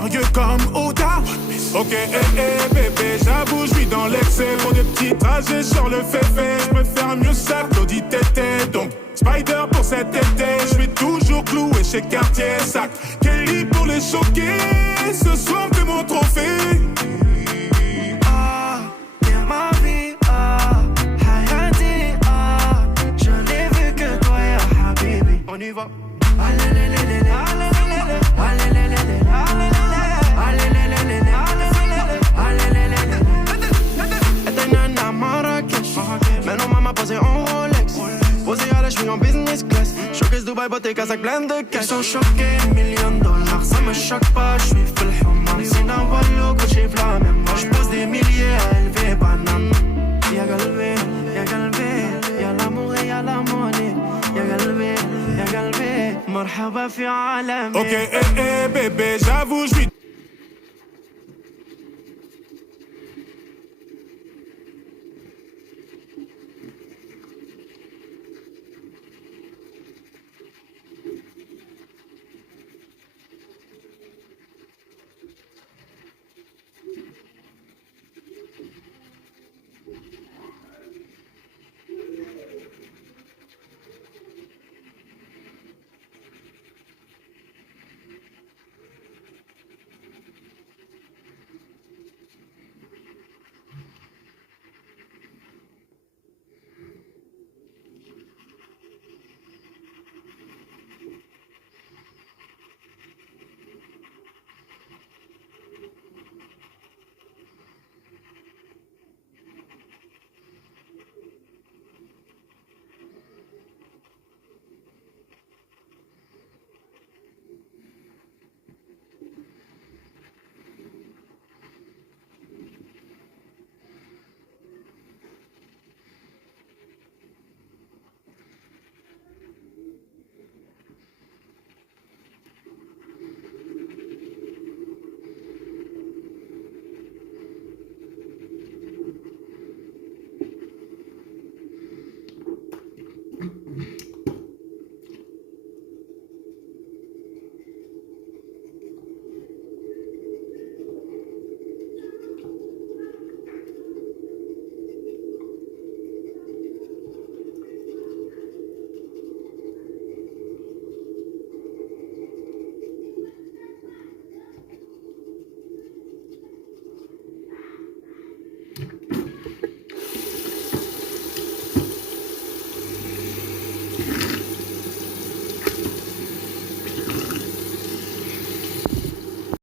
sérieux comme Oda. Ok, bébé, j'avoue, je suis dans l'excès. Pour des petits trajets sur le féfé, je préfère mieux ça que l'audit tété. Donc, Spider pour cet été, je suis toujours cloué chez Cartier. Sac, Kelly pour les choquer. Ce soir, t'es mon trophée. Ah, t'es ma vie, ah, Hayati, ah, je n'ai vu que toi, ya Habibi. On y va. Maintenant maman posée en Rolex, posée à la cheville en business class. Showcase Dubaï, beauté, Kazakh, plein de cash. Ils sont choqués, $1 000 ça me choque pas, je suis full human. Sina Wallo, Gucci, flamme, moi je pose des milliers à élever banane. Y'a galvé, y'a l'amour et y'a la monnaie. Y'a galvé, marhaba fi alam. Ok, bébé, j'avoue, je suis